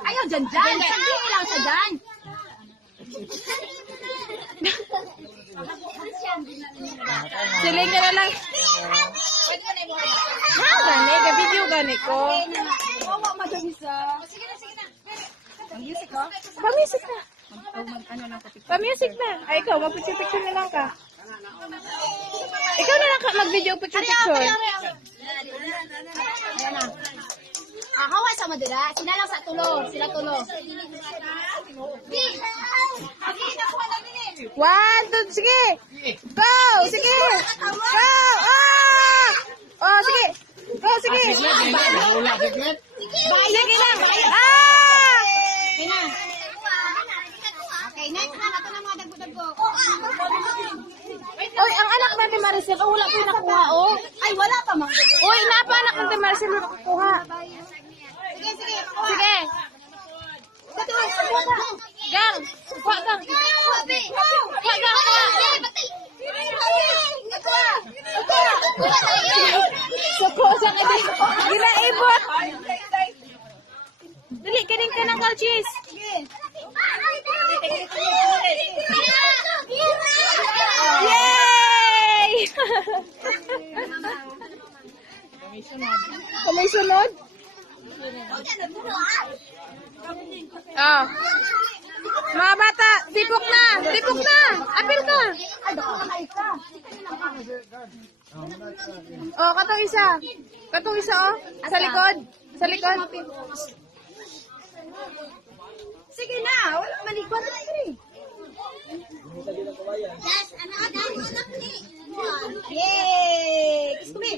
Ayaw, dyan. Sabihin lang siya dyan. Siling ka na lang. Ha, gani. Ka-video gani ko. Wawa madagisa. Sige na. Mag-music ko? Pa-music na. Ano lang kapit. Pa-music na. Ay, ikaw, mag-picture na lang ka. Ikaw na lang ka mag-video picture. Ayan na. Hawa sa madira. Sila lang sa tulo. Sila tulo. One, two, sige. Go, sige. Go. Oh, sige. Go, sige. Sige lang. Okay, next na. Ito na mga dagbo-dagbo. Oy, ang anak natin Maricel, wala po nakuha, oh. Ay, wala pa mga. Oy, napa anak natin Maricel, wala nakuha. Sige. Sige. Gang. Kuha, gang. Kuha, gang. Suko sa kadin. Ginaibot. Dali, kaning ka ng kalchis. Yay! Kamay sunod? Oh. Mga bata, tipok na! Tipok na! Apil ka! Oh, katong isa. Katong isa, oh. Sa likod. Sa likod. Sige na. Wala malikot. Yay! Kiss me.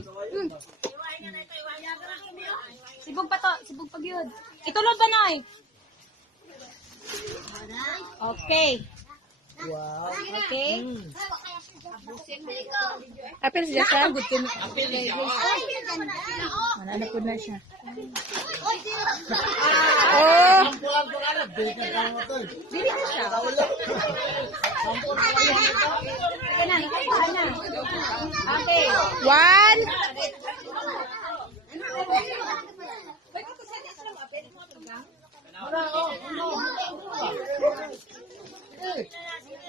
Sibog pa to. Sibog pag yun. Itulog ba, Noy? Okay. Wow. Okay. Apil siya sa? Mananap po na siya. Oh. Dili na siya. Sige na. Nakakuha na. Okay. One.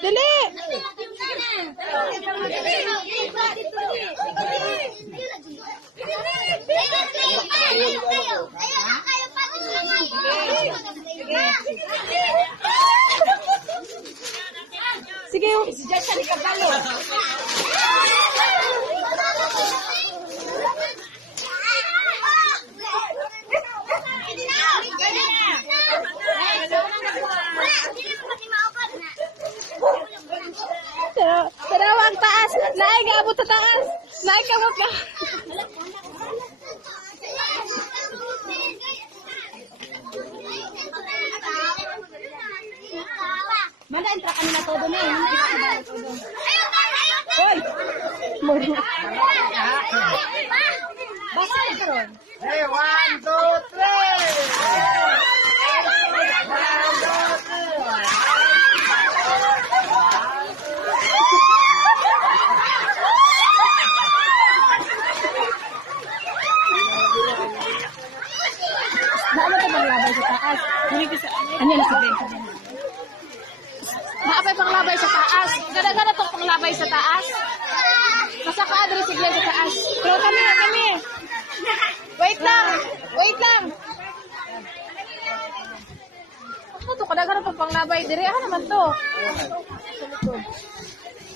Dali. Sige. Si Jan siya ni Kabalo. Tarawang taas. Naik ka abot sa taas. Naik ka abot ka. Mana entra kanina todo na yun. Hoy. Moro. Basta ito ron. Hey, 1, 2, 3! Naano ka maglabay sa taas? Ano na si Ben? Naapay panglabay sa taas. Gana-gana tong panglabay sa taas. Masaka adres sigla sa taas. Pero kami. Wait lang. Ano to? Kadagana tong panglabay. Dire, naman to?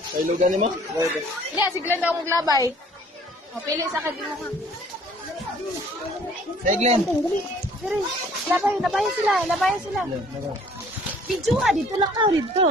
Sa ilugan ni mo? Hindi, sigla daw maglabay. O, pili sa akin mo ha. Sa Glenn. Dire, labayan sila. Video ka dito lang ka dito.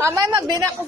Mamay magbina ko.